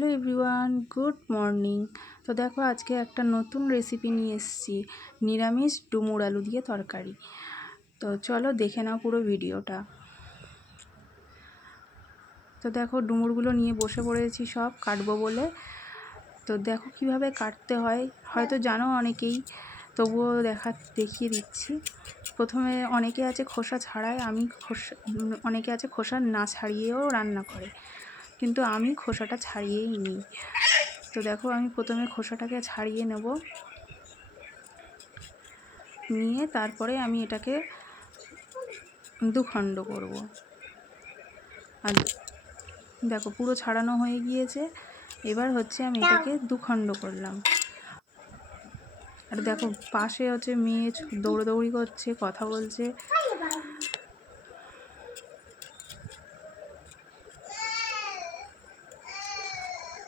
Hello everyone, good morning. তো দেখো আজকে একটা নতুন রেসিপি নিয়ে এসেছি, নিরামিষ ডুমুর আলু দিয়ে তরকারি। তো চলো দেখে নাও পুরো ভিডিওটা। তো দেখো ডুমুরগুলো নিয়ে বসে পড়েছি সব কাটবো বলে। তো দেখো কিভাবে কাটতে হয়, হয়তো জানো অনেকেই, তবুও দেখিয়ে দিচ্ছি। প্রথমে অনেকে আছে খোসা ছাড়ায়, অনেকে আছে খোসা না ছাড়িয়েও রান্না করে, কিন্তু আমি খোসাটা ছাড়িয়েই নিই। তো দেখো আমি প্রথমে খোসাটাকে ছাড়িয়ে নেব, নিয়ে তারপরে আমি এটাকে দুখণ্ড করব। আর দেখো পুরো ছাড়ানো হয়ে গিয়েছে। এবার হচ্ছে আমি এটাকে দুখণ্ড করলাম। আর দেখো পাশে হচ্ছে মেয়ে দৌড়াদৌড়ি করছে, কথা বলছে।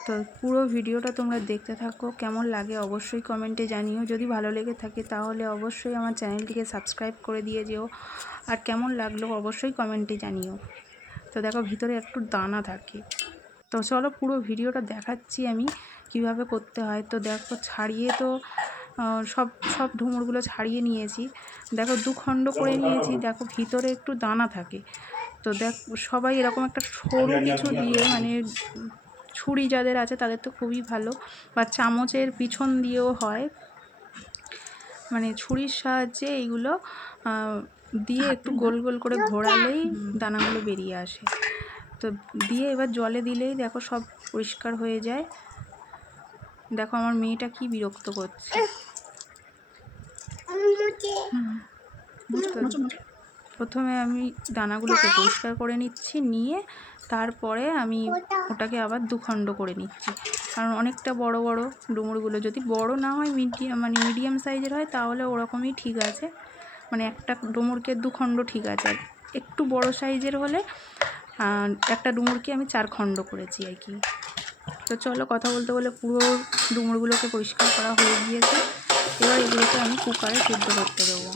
তো পুরো ভিডিওটা তোমরা দেখতে থাকো, কেমন লাগে অবশ্যই কমেন্টে জানিও। যদি ভালো লেগে থাকে তাহলে অবশ্যই আমার চ্যানেলটিকে সাবস্ক্রাইব করে দিয়ে যেও। আর কেমন লাগলো অবশ্যই কমেন্টে জানিও। তো দেখো ভিতরে একটু দানা থাকে। তো চলো পুরো ভিডিওটা দেখাচ্ছি আমি কিভাবে করতে হয়। তো দেখো ছাড়িয়ে তো সব ডুমুরগুলো ছাড়িয়ে নিয়েছি। দেখো দুখণ্ড করে নিয়েছি। দেখো ভিতরে একটু দানা থাকে। তো সবাই এরকম একটা সরু কিছু দিয়ে, মানে ছুরি যাদের আছে তাদের তো খুবই ভালো, বা চামচের পিছন দিয়েও হয়, মানে ছুরির সাহায্যে এইগুলো দিয়ে একটু গোল গোল করে ঘোরালেই দানাগুলো বেরিয়ে আসে। তো দিয়ে এবার জলে দিলেই দেখো সব পরিষ্কার হয়ে যায়। দেখো আমার মেয়েটা কি বিরক্ত করছে। প্রথমে আমি দানাগুলোকে পরিষ্কার করে নিচ্ছি, নিয়ে তারপরে আমি ওটাকে আবার দুখণ্ড করে নিচ্ছি। কারণ অনেকটা বড় বড় ডুমুরগুলো, যদি বড় না হয় মিডিয়াম সাইজের হয় তাহলে ওরকমই ঠিক আছে, মানে একটা ডুমুরকে দুখণ্ড ঠিক আছে। আর একটু বড় সাইজের হলে একটা ডুমুরকে আমি 4 খণ্ড করেছি আর কি। তো চলো কথা বলতে বলে পুরো ডুমুরগুলোকে পরিষ্কার করা হয়ে গিয়েছে। এবার এগুলোকে আমি কুকারে সিদ্ধ করতে দেবো।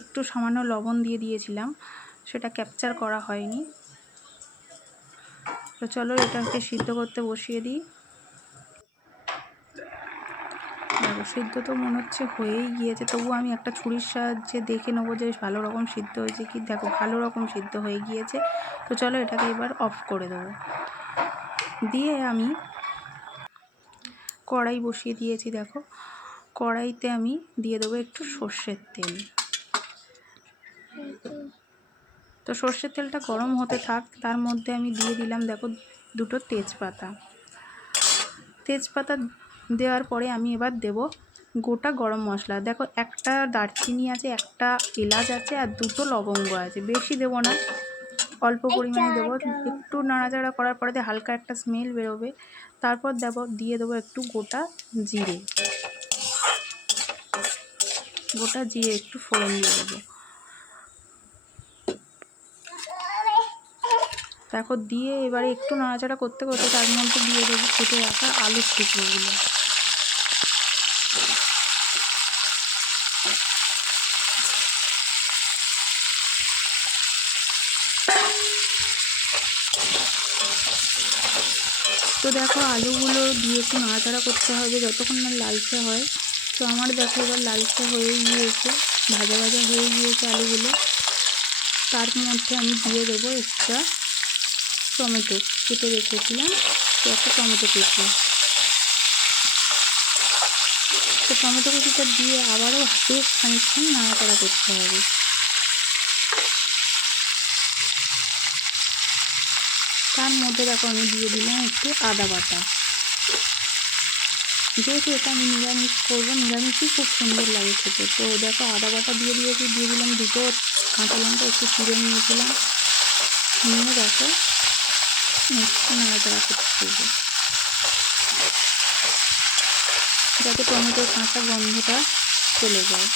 একটু সামান্য লবণ দিয়ে দিয়েছিলাম, সেটা ক্যাপচার করা হয়নি। তো চলো এটাকে সিদ্ধ করতে বসিয়ে দিই। দেখো সিদ্ধ তো মনে হচ্ছে হয়েই গিয়েছে, তবু আমি একটা ছুরির সাহায্যে দেখে নেবো যে ভালো রকম সিদ্ধ হয়েছে কি। দেখো ভালো রকম সিদ্ধ হয়ে গিয়েছে। তো চলো এটাকে এবার অফ করে দেবো। দিয়ে আমি কড়াই বসিয়ে দিয়েছি। দেখো কড়াইতে আমি দিয়ে দেবো একটু সর্ষের তেল। তো সর্ষের তেলটা গরম হতে থাক, তার মধ্যে আমি দিয়ে দিলাম দেখো 2টো তেজপাতা দেওয়ার পরে আমি এবার দেব গোটা গরম মশলা। দেখো একটা দারচিনি আছে, একটা এলাচ আছে, আর 2টো লবঙ্গ আছে। বেশি দেব না, অল্প পরিমাণে দেবো। একটু নাড়াচাড়া করার পরে হালকা একটা স্মেল বেরোবে। তারপর দিয়ে দেবো একটু গোটা জিরে একটু ফোড়ন দিয়ে দেবো। দেখো দিয়ে এবারে একটু নাড়াচাড়া করতে করতে তার মধ্যে দিয়ে দেবো কেটে রাখা আলুর টুকরোগুলো। তো দেখো আলুগুলো দিয়ে একটু নাড়াচাড়া করতে হবে যতক্ষণ না লালচে হয়। তো আমার দেখো এবার লালচে হয়ে গিয়েছে, ভাজা ভাজা হয়ে গিয়েছে আলুগুলো। তার মধ্যে আমি দিয়ে দেবো একটা টমেটো কেটে রেখেছিলাম, তো একটা টমেটো কুচি। তো টমেটো কুচিটা দিয়ে আবারও বেশ খানিকক্ষণ নাড়াচাড়া করতে হবে। তার মধ্যে দেখো আমি দিয়ে দিলাম একটু আদা বাটা। যেহেতু এটা আমি নিরামিষ করবো, নিরামিষই খুব সুন্দর লাগে খেতে। তো দেখো আদা বাটা দিয়ে দিলাম 2টো কাঁচা লঙ্কা একটু চিড়ে নিয়েছিলাম, নিয়ে দেখো একটু নাড়াচাড়া করতে হবে যাতে টমেটোর কাঁচা গন্ধটা চলে যায়।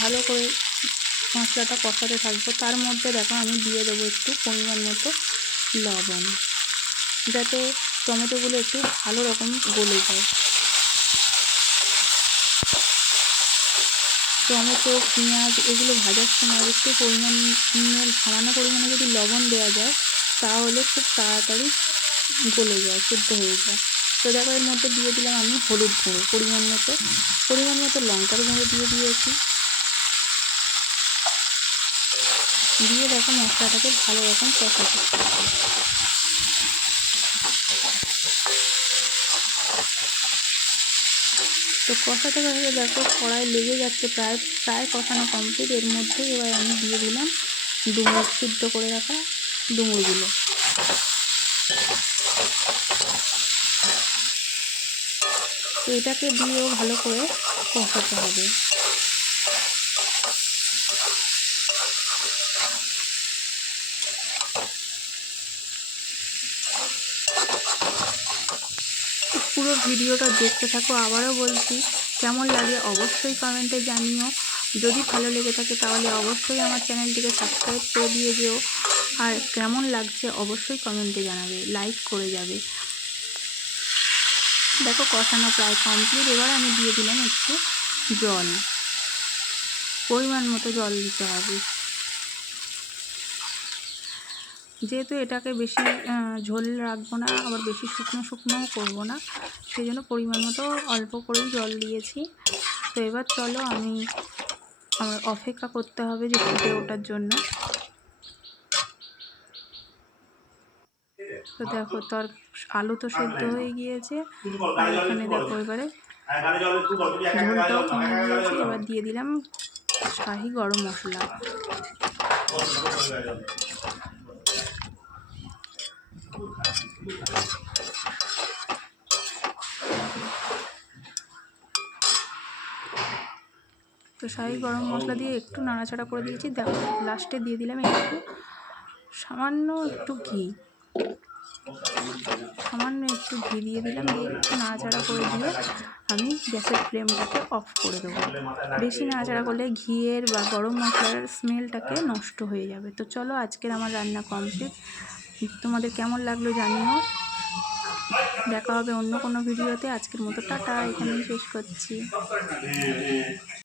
ভালো করে মশলাটা কষাতে থাকবো। তার মধ্যে দেখো আমি দিয়ে দেবো একটু পরিমাণ মতো লবণ, যাতে টমেটোগুলো একটু ভালো রকম গলে যায়। টমেটো পেঁয়াজ এগুলো ভাজার সময় একটু সামান্য পরিমাণে যদি লবণ দেওয়া যায় তাহলে খুব তাড়াতাড়ি গলে যায়, সিদ্ধ হয়ে যায়। তো দেখো এর মধ্যে দিয়ে দিলাম আমি হলুদ গুঁড়ো পরিমাণ মতো লঙ্কার গুঁড়ো দিয়ে দিয়েছি। দিয়ে দেখো মশলাটাকে ভালো রকম কষাতে। তো কষাতে দেখো কড়াই লেগে যাচ্ছে, প্রায় কষানো কমপ্লিট। এর মধ্যে এবার আমি দিয়ে দিলাম ডুমুর, সিদ্ধ করে রাখা ডুমুরগুলো। তো এটাকে দিয়েও ভালো করে কষাতে হবে। পুরো ভিডিওটা দেখতে থাকো। আবারও বলছি, কেমন লাগে অবশ্যই কমেন্টে জানিও। যদি ভালো লেগে থাকে তাহলে অবশ্যই আমার চ্যানেলটিকে সাবস্ক্রাইব করে দিয়ে যেও। আর কেমন লাগছে অবশ্যই কমেন্টে জানাবে, লাইক করে যাবে। দেখো কষানো প্রায় কমপ্লিট। এবার আমি দিয়ে দিলাম একটু জল, পরিমাণ মতো জল দিতে হবে। যেহেতু এটাকে বেশি ঝোল রাখবো না, আবার বেশি শুকনোও করবো না, সেই জন্য পরিমাণ মতো অল্প করেই জল দিয়েছি। তো এবার চলো আমার অপেক্ষা করতে হবে যে ফুটে ওঠার জন্য। তো দেখো আলু তো সেদ্ধ হয়ে গিয়েছে, আর এখানে দেখো এবারে ঝোলটাও কমে গিয়েছে। এবার দিয়ে দিলাম শাহি গরম মশলা। তো শাহি গরম মশলা দিয়ে একটু নাড়াচাড়া করে দিয়েছি। দেখো লাস্টে দিয়ে দিলাম সামান্য একটু ঘি দিয়ে দিলাম। দিয়ে একটু নাড়াচাড়া করে দিয়ে আমি গ্যাসের ফ্লেমটাকে অফ করে দেবো। বেশি নাড়াচাড়া করলে ঘিয়ের বা গরম মশলার স্মেলটাকে নষ্ট হয়ে যাবে। তো চলো আজকের আমার রান্না কমপ্লিট। তোমাদের কেমন লাগলো জানিও। দেখা হবে অন্য কোনো ভিডিওতে। আজকের মতো টাটা, এখানেই শেষ করছি।